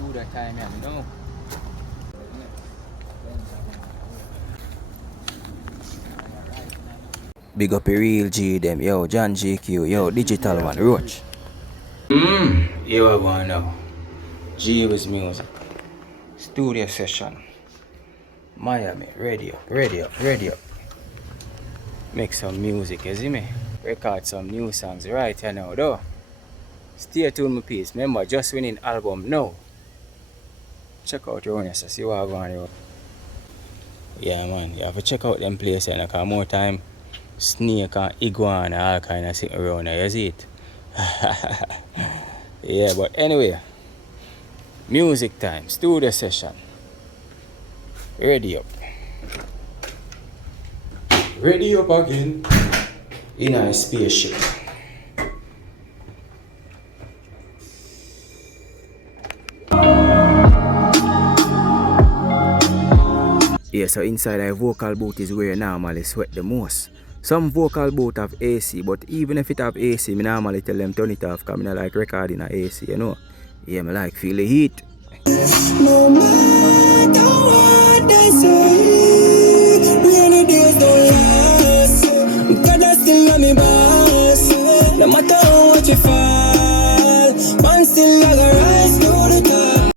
studio time, yeah, you know. Big up a real G them, yo, John GQ, yo, digital one, Roach. Here we go now. GWHIZZ music. Studio session. Miami, ready up, ready up, ready up. Make some music, you see me? Record some new songs right here now, though. Stay tuned, my piece. Remember, just winning album now. Check out your own, yes, see what I'm going on. Yeah, man, you have to check out them places, because more time, snake and iguana, all kind of thing around there, you see it? Yeah, but anyway, music time, studio session. Ready up. Ready up again. In a spaceship. Yeah, so inside a vocal booth is where I normally sweat the most. Some vocal booth have AC, but even if it have AC, I normally tell them turn it off because I like recording a AC, you know. Yeah, I like feel the heat. No matter what they say.